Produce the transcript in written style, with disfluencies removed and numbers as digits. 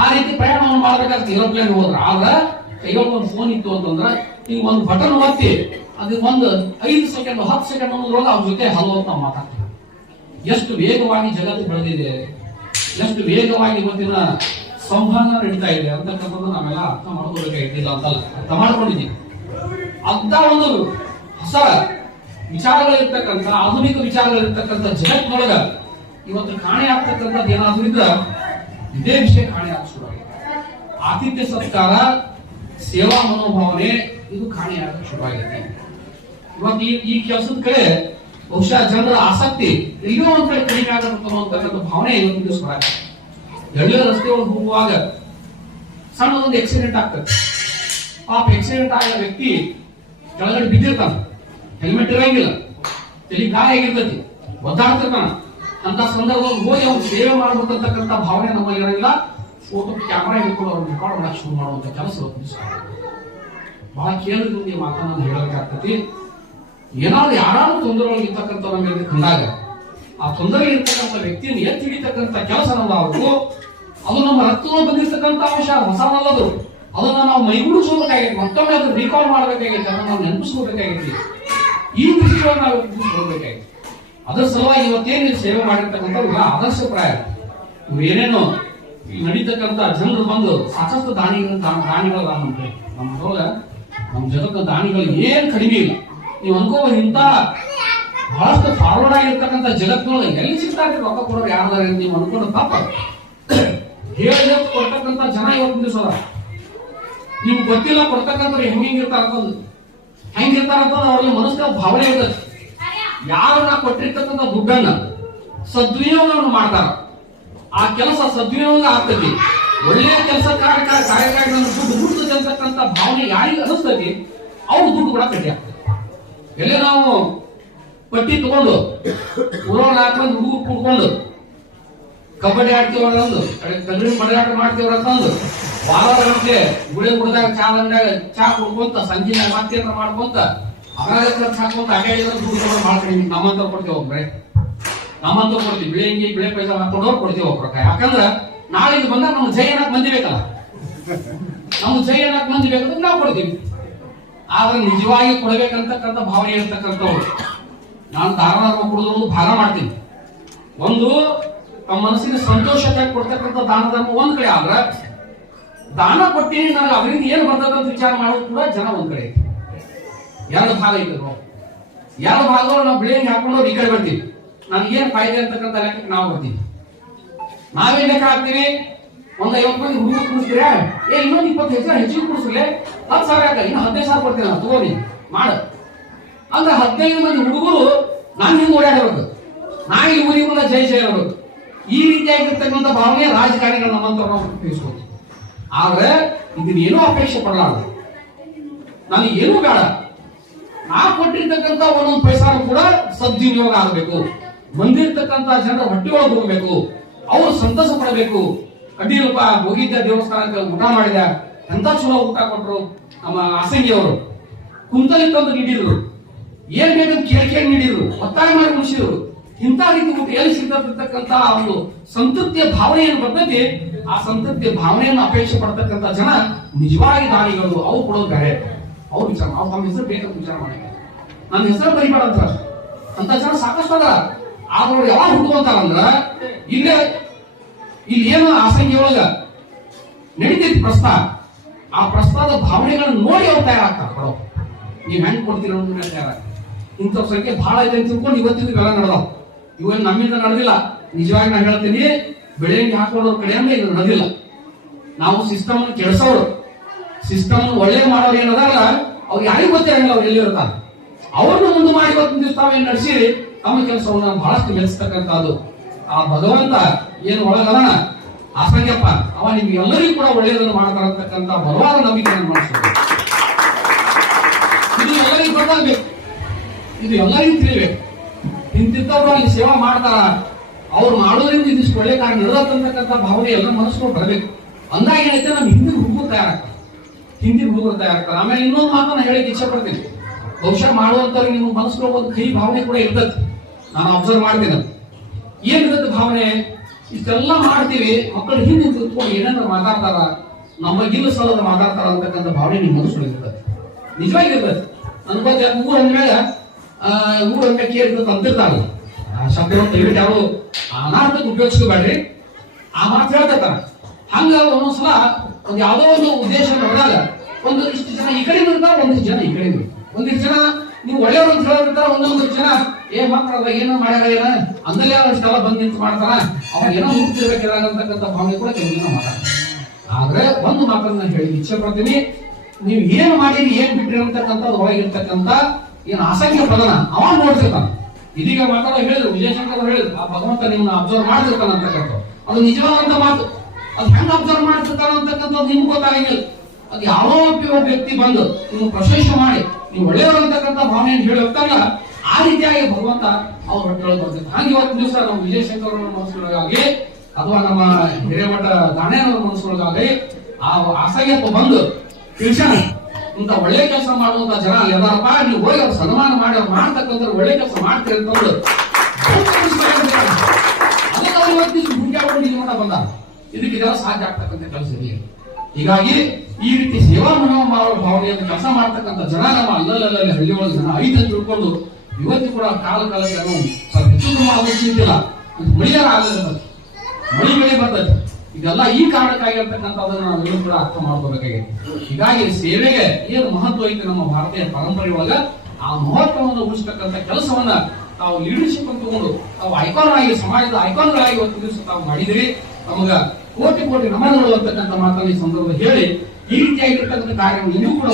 ಆ ರೀತಿ ಪ್ರಯಾಣವನ್ನು ಮಾಡಬೇಕಾಗ್ತದೆ ಏರೋಪ್ಲೇನ್ ಹೋದ್ರ. ಆಗ ಕೈಯೊಳಗೆ ಒಂದು ಫೋನ್ ಇತ್ತು ಅಂತಂದ್ರ ಈಗ ಒಂದು ಬಟನ್ ಒತ್ತಿ ಅದು ಒಂದು 5 ಸೆಕೆಂಡ್ 10 ಸೆಕೆಂಡ್ ಅನ್ನೋದ್ರೊಳಗೆ ಅವ್ರ ಜೊತೆ ಹಲೋ ಅಂತ ನಾವು ಮಾತಾಡ್ತೀವಿ. ಎಷ್ಟು ವೇಗವಾಗಿ ಜಗತ್ತು ಬೆಳೆದಿದೆ, ಎಷ್ಟು ವೇಗವಾಗಿ ಇವತ್ತಿನ ಸಂವಹನ ನಡೀತಾ ಇದೆ ಅಂತಕ್ಕಂಥದ್ದು ನಾವೆಲ್ಲ ಅರ್ಥ ಮಾಡ್ಕೋಬೇಕಾಗಿಲ್ಲ ಅಂತಲ್ಲ, ಅರ್ಥ ಮಾಡ್ಕೊಂಡಿದ್ದೀವಿ. ಅಂತ ಒಂದು ಹೊಸ ವಿಚಾರಗಳಿರ್ತಕ್ಕಂಥ ಆಧುನಿಕ ವಿಚಾರಗಳಿರ್ತಕ್ಕಂಥ ಜಗತ್ತಿನೊಳಗ ಇವತ್ತು ಕಾಣೆ ಆಗ್ತಕ್ಕಂಥದ್ದು ಏನಾದ್ರೂ ಇದ್ರ ಇದೇ ವಿಷಯ ಕಾಣೆ ಶುರುವಾಗಿದೆ. ಆತಿಥ್ಯ ಸತ್ಕಾರ, ಸೇವಾ ಮನೋಭಾವನೆ ಇದು ಕಾಣೆ ಆಗಕ್ಕೆ ಶುರುವಾಗಿದೆ. ಇವತ್ತು ಈ ಕೆಲಸದ ಕಡೆ ಬಹುಶಃ ಜನರ ಆಸಕ್ತಿ ಎಲ್ಲಿಯೋ ಒಂದ್ ಕಡೆ ಕಡಿಮೆ ಆಗಬೇಕು ಅನ್ನೋತಕ್ಕಂಥ ಭಾವನೆ ಇವತ್ತು ದಿವಸ ಬರಾಗಿದೆ. ಎಳ್ಳೆ ರಸ್ತೆ ಒಳಗೆ ಹೋಗುವಾಗ ಸಣ್ಣದೊಂದು ಆಕ್ಸಿಡೆಂಟ್ ಆಗ್ತದೆ. ಪಾಪ ಆಕ್ಸಿಡೆಂಟ್ ಆದ ವ್ಯಕ್ತಿ ಕೆಳಗಡೆ ಬಿದ್ದಿರ್ತಾನ, ಹೆಲ್ಮೆಟ್ ಇರಂಗಿಲ್ಲ, ತಲೆ ಗಾಯ ಆಗಿರ್ತೈತಿ, ಒದ್ದಾಡ್ತಿರ್ತಾನ. ಅಂತ ಸಂದರ್ಭದಲ್ಲಿ ಹೋಗಿ ಅವ್ರು ಸೇವೆ ಮಾಡಬೇಕಂತಕ್ಕಂಥ ಭಾವನೆ ನಮ್ಮಲ್ಲಿ ಇರಂಗಿಲ್ಲ. ಫೋಟೋ ಕ್ಯಾಮರಾ ಹಿಡ್ಕೊಂಡು ಅವ್ರನ್ನ ರೆಕಾರ್ಡ್ ಮಾಡಕ್ಕೆ ಶುರು ಮಾಡುವಂತ ಕೆಲಸ ಬಹಳ ಕೇಂದ್ರದಿಂದ ಈ ಮಾತನ್ನ ಹೇಳಬೇಕಾಗ್ತತಿ. ಏನಾದ್ರು ಯಾರಾದ್ರೂ ತೊಂದರೆ ಒಳಗಿರ್ತಕ್ಕಂಥ ನಮಗೆ ಕಂಡಾಗ ಆ ತೊಂದರೆ ಇರ್ತಕ್ಕಂಥ ವ್ಯಕ್ತಿಯನ್ನು ಎತ್ತಿ ಹಿಡಿತಕ್ಕಂಥ ಕೆಲಸ ನಮ್ದು. ಅದು ನಮ್ಮ ರಕ್ತದಲ್ಲಿ ಬಂದಿರ್ತಕ್ಕಂಥ ಅಂಶ ಹೊಸದಲ್ಲದು. ಅದನ್ನ ನಾವು ಮೈಗೂಡಿಸೋಬೇಕಾಗೈತಿ, ಮತ್ತೊಮ್ಮೆ ಅದನ್ನ ರೀಕಾಲ್ ಮಾಡಬೇಕಾಗೈತಿ, ಅದನ್ನ ನಾವು ನೆನಪಿಸ್ಕೋಬೇಕಾಗೈತಿ. ಈ ದೃಷ್ಟಿಯೊಳಗೆ ನಾವು ನೋಡ್ಬೇಕಾಗೈತಿ. ಅದರ ಸಲುವಾಗಿ ಇವತ್ತೇನು ಸೇವೆ ಮಾಡಿರ್ತಕ್ಕಂಥ ಆದರ್ಶಪ್ರಾಯ ಏನೇನು ನಡೀತಕ್ಕಂಥ ಜನರು ಬಂದು ಸಾಕಷ್ಟು ದಾನಿಗಳು ನಮ್ಮ ಜಗತ್ತ ದಾನಿಗಳು ಏನ್ ಕಡಿಮೆ ಇಲ್ಲ. ನೀವು ಅನ್ಕೋಬಹುದು ಇಂತ ಬಹಳಷ್ಟು ಫಾರ್ವರ್ಡ್ ಆಗಿರ್ತಕ್ಕಂಥ ಜಗತ್ತಿನೊಳಗೆ ಎಲ್ಲಿ ಸಿಗ್ತಾರೆ ರೊಕ್ಕ ಕೊಡೋರು ಯಾರ್ದಾರ ನೀವು ಅನ್ಕೊಂಡು ಪಾಪ ಹೇಳಿ ಕೊಡ್ತಕ್ಕಂಥ ಜನ ಇವತ್ತು ದಿವಸ ನಿಮ್ಗೆ ಗೊತ್ತಿಲ್ಲ ಕೊಡ್ತಕ್ಕಂಥವ್ರು ಹೆಂಗಿರ್ತಾರಂತ ಅವ್ರಿಗೆ ಮನಸ್ಸಿನ ಭಾವನೆ ಇರ್ತದೆ. ಯಾರನ್ನ ಕೊಟ್ಟಿರ್ತಕ್ಕಂಥ ದುಡ್ಡನ್ನ ಸದ್ವಿನಿಯೋಗವನ್ನು ಮಾಡ್ತಾರ, ಆ ಕೆಲಸ ಸದ್ವಿನಿಯೋಗ ಆಗ್ತತಿ. ಒಳ್ಳೆಯ ಕೆಲಸ ಕಾರ್ಯಕಾರಿಗಳನ್ನು ದುಡ್ಡು ಹುಡ್ತದೆ ಅಂತಕ್ಕಂಥ ಭಾವನೆ ಯಾರಿಗೆ ಅನಿಸ್ತತಿ ಅವ್ರು ದುಡ್ಡು ಕೂಡ ಕಟ್ಟಿ ಆಗ್ತದೆ. ಎಲ್ಲೇ ನಾವು ಪಟ್ಟಿ ತಗೊಂಡು ಊರೊಳಗೆ ಹಾಕೊಂಡು ಹುಡುಗರು ಕೂಡ್ಕೊಂಡು ಕಬಡ್ಡಿ ಆಡ್ತೀವ್ರ ಅಂದು ಕಗಡಿ ಪಡೆದಾಟ ಮಾಡ್ತೀವ್ರ ಅಂತಂದು ವಾರದಂತೆ ಗುಳೆ ಗುಡ್ದಾಗ ಚಾ ಕುಡ್ಕೊಂತ ಸಂಜೆ ಮತ್ತೆ ಮಾಡ್ಕೊಂತ ಹಾಕೊಂತ ಅಡ್ಡಾಡಿದ್ರೆ ದುಡ್ಡು ತಗೊಂಡು ಮಾಡ್ತೀವಿ. ನಮ್ಮಂತವ್ರು ಕೊಡ್ತೀವಿ ಒಬ್ರೆ, ನಮ್ಮಂತವ್ರು ಕೊಡ್ತೀವಿ. ಬಿಳೆ ಪೈಸಾ ಹಾಕೊಂಡವ್ರು ಕೊಡ್ತೀವಿ ಒಬ್ರ. ಯಾಕಂದ್ರ ನಾಳೆ ಇದು ಬಂದಾಗ ನಮ್ಗೆ ಜೈ ಅನ್ನಕ್ ಮಂದಿ ಬೇಕಲ್ಲ, ನಮ್ಗೆ ಜೈ ಅನ್ನಕ್ ಮಂದಿ ಬೇಕಂದ್ರೆ ನಾವು ಕೊಡ್ತೀವಿ. ಆದ್ರೆ ನಿಜವಾಗಿ ಕೊಡಬೇಕಂತಕ್ಕಂಥ ಭಾವನೆ ಇರ್ತಕ್ಕಂಥವ್ರು ನಾನು ಧಾರವಾಡ ಕೊಡೋದು ಭಾಗ ಮಾಡ್ತೀನಿ. ಒಂದು ತಮ್ಮ ಮನಸ್ಸಿನ ಸಂತೋಷಕ್ಕಾಗಿ ಕೊಡ್ತಕ್ಕಂಥ ದಾನ ಧರ್ಮ ಒಂದ್ ಕಡೆ ಆದ್ರ, ದಾನ ಕೊಟ್ಟಿನಿ ನನಗೆ ಅವರಿಂದ ಏನ್ ಬರ್ತಕ್ಕಂಥ ವಿಚಾರ ಮಾಡೋದು ಕೂಡ ಜನ ಒಂದ್ ಕಡೆ ಐತಿ. ಎರಡು ಭಾಗ ಐತೆ. ಎರಡು ಭಾಗಗಳು ನಾವು ಬಿಳಿಯಂಗೆ ಹಾಕೊಂಡು ಈ ಕಡೆ ಬರ್ತೀವಿ. ನನ್ಗೇನ್ ಫಾಯ್ದೆ ಅಂತಕ್ಕಂಥ ಲೆಕ್ಕಕ್ಕೆ ನಾವು ಬರ್ತೀವಿ. ನಾವೇನ್ ಲೆಕ್ಕ ಹಾಕ್ತೀವಿ, ಒಂದ್ 50 ಮಂದಿ ಹುಡುಗರು ಕುಡಿಸ್ತೀರ, ಇನ್ನೊಂದು 25,000 ಹೆಚ್ಚಿಗೆ ಕುಡಿಸ್ಲಿ, 10,000 ಯಾಕ ಇನ್ನು 15,000 ಕೊಡ್ತೀನಿ ನಾನು ತಗೋರಿ ಮಾಡ ಅಂದ್ರೆ 15 ಮಂದಿ ಹುಡುಗರು ನಾನು ಹಿಂಗ್ ಓಡಾಡಬೇಕು, ನಾ ಈ ಊರಿಗೂ ಜೈ ಜೈ ಇರಬೇಕು. ಈ ರೀತಿಯಾಗಿರ್ತಕ್ಕಂಥ ಭಾವನೆ ರಾಜಕಾರಣಿಗಳು ನಮ್ಮಂತವ್ರು ನಾವು ತಿಳಿಸ್ಬೋದು. ಆದ್ರೆ ಇದನ್ನೇನೂ ಅಪೇಕ್ಷೆ ಪಡಲಾರ್ದು, ನನಗೇನೂ ಬೇಡ, ನಾ ಕೊಟ್ಟಿರ್ತಕ್ಕಂಥ ಒಂದೊಂದು ಪೈಸಾನು ಕೂಡ ಸದ್ವಿನಿಯೋಗ ಆಗಬೇಕು, ಬಂದಿರ್ತಕ್ಕಂಥ ಜನರ ಹೊಟ್ಟೆ ಒಳಗೆ ಹೋಗ್ಬೇಕು, ಅವ್ರು ಸಂತಸ ಪಡಬೇಕು. ಅಡ್ಡಿಯಲ್ಪ ಹೋಗಿದ್ದ ದೇವಸ್ಥಾನಕ್ಕೆ ಊಟ ಮಾಡಿದ, ಎಂತ ಚಲೋ ಊಟ ಕೊಟ್ರು ನಮ್ಮ ಆಸಂಗಿಯವರು, ಕುಂತಲಿ ತಂದು ನೀಡಿದ್ರು, ಏನ್ ಬೇಕಂತ ಕೇಳಿ ನೀಡಿದ್ರು, ಒತ್ತಾಯ ಮಾಡಿ ಮುಗಿಸಿದ್ರು. ಇಂಥ ರೀತಿ ಊಟ ಎಲ್ಲಿ ಸಿಗ್ತಿರ್ತಕ್ಕಂಥ ಒಂದು ಸಂತೃಪ್ತಿಯ ಭಾವನೆ ಏನು ಬರ್ತೈತಿ, ಆ ಸಂತೃಪ್ತಿಯ ಭಾವನೆಯನ್ನು ಅಪೇಕ್ಷೆ ಪಡ್ತಕ್ಕಂಥ ಜನ ನಿಜವಾಗಿ ದಾನಿಗಳು. ಅವ್ರು ಕೊಡೋದು ಬೇರೆ, ಅವ್ರು ವಿಚಾರ ಅವ್ರು ತಮ್ಮ ಹೆಸರು ಬೇಕಂತ ವಿಚಾರ ಮಾಡಿ ನನ್ನ ಹೆಸರು ಬರಿಬೇಡ ಅಂತ ಜನ ಸಾಕಷ್ಟು ಅದ. ಆದ್ರೂ ಯಾವಾಗ ಹುಡುಕುವಂತಾರಂದ್ರ ಇಲ್ಲಿ ಏನು ಆಸಂಗಿಯೊಳಗ ನಡೀತೈತಿ ಪ್ರಸ್ತಾವ, ಆ ಪ್ರಸ್ತಾವದ ಭಾವನೆಗಳನ್ನ ನೋಡಿ ಅವ್ರು ತಯಾರಾಗ್ತಾರೆ ಕೊಡೋ. ನೀವ್ ಹೆಂಗ್ ಕೊಡ್ತೀರ ತಯಾರಾಗ. ಇಂಥ ಸಂಖ್ಯೆ ಬಹಳ ಇದೆ ಅಂತ ತಿಳ್ಕೊಂಡು ಇವತ್ತಿನ ಇವೆಲ್ಲ ನಡೆದಾವ. ಇವೇನು ನಮ್ಮಿಂದ ನಡೆದಿಲ್ಲ. ನಿಜವಾಗಿ ನಾನು ಹೇಳ್ತೀನಿ, ಬೆಳೆಂಗೆ ಹಾಕೊಳ್ಳೋರ್ ಕಡೆಯಿಂದ ಇದು ನಡೆದಿಲ್ಲ. ನಾವು ಸಿಸ್ಟಮ್ ಅನ್ನು ಕೆಡಿಸೋರು, ಸಿಸ್ಟಮ್ ಒಳ್ಳೆ ಮಾಡೋರು ಏನದಾರಲ್ಲ ಅವ್ರು ಯಾರಿಗೂ ಗೊತ್ತಿರಂಗಿಲ್ಲ ಅವ್ರು ಎಲ್ಲಿ ಇರ್ತಾರೆ. ಅವ್ರನ್ನ ಮುಂದೆ ಮಾಡಿ ಇವತ್ತಿನ ದಿವಸ ತಾವೇನ್ ನಡೆಸಿ ತಮ್ಮ ಕೆಲಸವನ್ನು ಬಹಳಷ್ಟು ಮೆಚ್ಚಿಸ್ತಕ್ಕಂಥದ್ದು. ಆ ಭಗವಂತ ಏನು ಒಳಗದನ ಆಸಂಗಪ್ಪ ಅವ ನಿಮ್ಗೆ ಎಲ್ಲರಿಗೂ ಕೂಡ ಒಳ್ಳೆಯದನ್ನು ಮಾಡ್ತಾರಂತಕ್ಕಂಥ ಬಲವಾದ ನಂಬಿಕೆಯನ್ನು ಮಾಡಿಸ್ಬೇಕು. ಇದು ಎಲ್ಲರಿಗೂ ಗೊತ್ತಾಗ್ಬೇಕು, ಇದು ಎಲ್ಲರಿಗೂ ತಿಳಿಬೇಕು. ಇಂತಿದ್ದವ್ರು ಅಲ್ಲಿ ಸೇವಾ ಮಾಡ್ತಾರ, ಅವ್ರು ಮಾಡೋದ್ರಿಂದ ಇದಿಷ್ಟು ಒಳ್ಳೆ ಕಾರ್ಯ ನಡೆದತ್ತಂತಕ್ಕಂಥ ಭಾವನೆ ಎಲ್ಲ ಮನಸ್ಸು ಬರಬೇಕು. ಅಂದಾಗ ಏನೈತೆ ನಮ್ ಹಿಂದಿನ ಹುಡುಗರು ತಯಾರಾಗ್ತಾರೆ. ಆಮೇಲೆ ಇನ್ನೊಂದು ಮಾತನ್ನ ಹೇಳಿಕ್ಕೆ ಇಚ್ಛೆ ಪಡ್ತೀನಿ. ಬಹುಶಃ ಮಾಡುವಂತವ್ರಿಗೆ ನಿಮ್ಮ ಮನಸ್ಸು ಒಂದು ಕೈ ಭಾವನೆ ಕೂಡ ಇರ್ತದೆ. ನಾನು ಅಬ್ಸರ್ವ್ ಮಾಡ್ತೀನಿ. ಏನಿರುತ್ತೆ ಭಾವನೆ, ಇಷ್ಟೆಲ್ಲ ಮಾಡ್ತೀವಿ, ಮಕ್ಕಳು ಹಿಂದೆ ಕೂತ್ಕೊಂಡು ಏನಾದ್ರು ಮಾತಾಡ್ತಾರ, ನಮಗಿಲ್ಲ ಸಲದ ಮಾತಾಡ್ತಾರ ಅಂತಕ್ಕಂಥ ಭಾವನೆ ನಿಮ್ಮ ಮನಸ್ಸೊಳಗಿರ್ತದೆ, ನಿಜವಾಗಿರ್ತದೆ. ನನ್ಗೆ ಊರ ಅಂದ್ಮೇಲೆ ಕೇಳಿರ್ತದೆ ಅಂತಿರ್ತಾರಲ್ಲ, ಆ ಶಬ್ದವನ್ನು ದಯವಿಟ್ಟು ಯಾರು ಅನಾರ್ಥಕ್ಕೆ ಉಪಯೋಗಿಸ್ಕೋಬೇಡ್ರಿ, ಆ ಮಾತು ಹೇಳ್ತಾರ. ಹಂಗ ಒಂದೊಂದ್ಸಲ ಒಂದು ಯಾವುದೋ ಒಂದು ಉದ್ದೇಶ ನೋಡಿದಾಗ ಒಂದಿಷ್ಟು ಜನ ಈ ಕಡೆ ಇರ್ತಾರ, ಒಂದಿಷ್ಟು ಜನ ಈ ಕಡೆ ಇರ್ತಾರೆ. ಒಂದಿಷ್ಟು ಜನ ನೀವು ಒಳ್ಳೆಯವರು ಅಂತ ಹೇಳಿರ್ತಾರ, ಒಂದೊಂದು ಜನ ಮಕ್ಕಳ ಏನೋ ಮಾಡ್ಯಾರ, ಏನ ಅಂದಲ್ಲೇ ಅಷ್ಟೆಲ್ಲ ಬಂದ್ ನಿಂತು ಮಾಡ್ತಾರ, ಅವಾಗ ಏನೋ ಹುಡುಕ್ತಿರ್ಬೇಕಿರಾಗಂತಕ್ಕಂಥ ಭಾವನೆ ಕೂಡ ಕೆಲವು ಜನ ಮಾತಾಡ್ತಾರೆ. ಆದ್ರೆ ಒಂದು ಮಾತನ್ನ ಹೇಳಿ ಇಚ್ಛೆ ಪಡ್ತೀನಿ, ನೀವು ಏನ್ ಮಾಡಿರಿ ಏನ್ ಬಿಟ್ರಿ ಅಂತಕ್ಕಂಥದ್ದು ಒಳಗಿರ್ತಕ್ಕಂಥ ಏನ್ ಅಸಂಖ್ಯ ಪದನ ಅವ ನೋಡ್ತಿರ್ತಾನ. ಇದೀಗ ಮಾತಾಡೋ ಹೇಳಿದ್ರು, ವಿಜಯಶಂಕರ್ ಹೇಳಿದ್ರು, ಆ ಭಗವಂತ ನಿಮ್ಮನ್ನ ಅಬ್ಸರ್ವ್ ಮಾಡ್ತಿರ್ತಾನ ಅಂತಕ್ಕಂಥ, ಅದು ನಿಜವಾದಂತ ಮಾತು. ಅದು ಹೆಂಗ್ ಅಬ್ಸರ್ವ್ ಮಾಡ್ತಿರ್ತಾನ ಅಂತಕ್ಕಂಥದ್ದು ನಿಮ್ಗೆ ಗೊತ್ತಾಗಿಲ್ಲ. ಅದು ಯಾರೋ ವ್ಯಕ್ತಿ ಬಂದು ನೀವು ಪ್ರಶಂಸೆ ಮಾಡಿ ನೀವು ಒಳ್ಳೆಯವರು ಅಂತಕ್ಕಂಥ ಭಾವನೆಯನ್ನು ಹೇಳಿ ಹೋಗ್ತಾರಲ್ಲ, ಆ ರೀತಿಯಾಗಿ ಭಗವಂತ ಅವ್ರ ಹೊಟ್ಟೆಯೊಳಗೆ ಬರ್ತಿರ್ತಾರೆ. ಹಾಗೆ ಇವತ್ತು ದಿವಸ ನಮ್ಮ ವಿಜಯಶಂಕರ್ ಅವರ ಮನಸ್ಸೊಳಗಾಗಿ ಅಥವಾ ನಮ್ಮ ಹಿರೇಮಠ ದಾಣೇನವರ ಮನಸ್ಸೊಳಗಾಗಿ ಆ ಅಸಹ್ಯತ್ವ ಬಂದು ತಿಳಿಸೋಣ, ಇಂತ ಒಳ್ಳೆ ಕೆಲಸ ಮಾಡುವಂತ ಜನ ಅಲ್ಲಿ ಅದಾರಪ್ಪ, ನೀವು ಹೋಗಿ ಅವ್ರು ಸನ್ಮಾನ ಮಾಡಿ ಅವ್ರು ಮಾಡ್ತಕ್ಕಂಥ ಒಳ್ಳೆ ಕೆಲಸ ಮಾಡ್ತೀರಿ ಅಂತಂದು ಅದಕ್ಕೆ ಅವ್ರು ಇವತ್ತು ಹುಡುಕಾಡ್ಕೊಂಡು ಇದು ಮಾಡ ಬಂದ. ಇದಕ್ಕೆ ಇದೆಲ್ಲ ಸಾಧ್ಯ ಆಗ್ತಕ್ಕಂಥ ಕೆಲಸ ಇದೆ. ಹೀಗಾಗಿ ಈ ರೀತಿ ಸೇವಾ ಮನೋಭಾವ ಭಾವನೆಯನ್ನು ಕೆಲಸ ಮಾಡ್ತಕ್ಕಂಥ ಜನ ನಮ್ಮ ಅಲ್ಲಲ್ಲಿ ಹಳ್ಳಿಯೊಳಗೆ ಜನ ಐದು ಅಂತ ತಿಳ್ಕೊಂಡು ಇವತ್ತು ಕೂಡ ಕಾಲ ಕಾಲಕ್ಕೆ ಸ್ವಲ್ಪ ಹೆಚ್ಚು ಆಗೋದಿಲ್ಲ, ಮಳಿಯಾರ ಆಗಲ್ಲ, ಮಳಿ ಬರ್ತದೆ. ಇದೆಲ್ಲ ಈ ಕಾರಣಕ್ಕಾಗಿರ್ತಕ್ಕಂಥದ್ದನ್ನು ನಾವೆಲ್ಲರೂ ಕೂಡ ಅರ್ಥ ಮಾಡ್ಕೋಬೇಕಾಗಿದೆ. ಹೀಗಾಗಿ ಸೇವೆಗೆ ಏನು ಮಹತ್ವ ಐತೆ ನಮ್ಮ ಭಾರತೀಯ ಪರಂಪರೆ ಒಳಗ, ಆ ಮಹತ್ವವನ್ನು ಉಳಿಸ್ತಕ್ಕಂಥ ಕೆಲಸವನ್ನ ತಾವು ಲೀಡರ್ಶಿಪ್ ಅಂತ ತಗೊಂಡು ತಾವು ಐಕಾನ್ ಆಗಿ ಸಮಾಜದ ಐಕಾನ್ಗಳಾಗಿ ಇವತ್ತು ದಿವಸ ತಾವು ಮಾಡಿದಿರಿ. ನಮಗ ಕೋಟಿ ಕೋಟಿ ನಮನಗಳು ಅಂತಕ್ಕಂಥ ಮಾತನ್ನು ಈ ಸಂದರ್ಭದಲ್ಲಿ ಹೇಳಿ, ಈ ರೀತಿಯಾಗಿರ್ತಕ್ಕಂಥ ಕಾರ್ಯವನ್ನು ನೀವು ಕೂಡ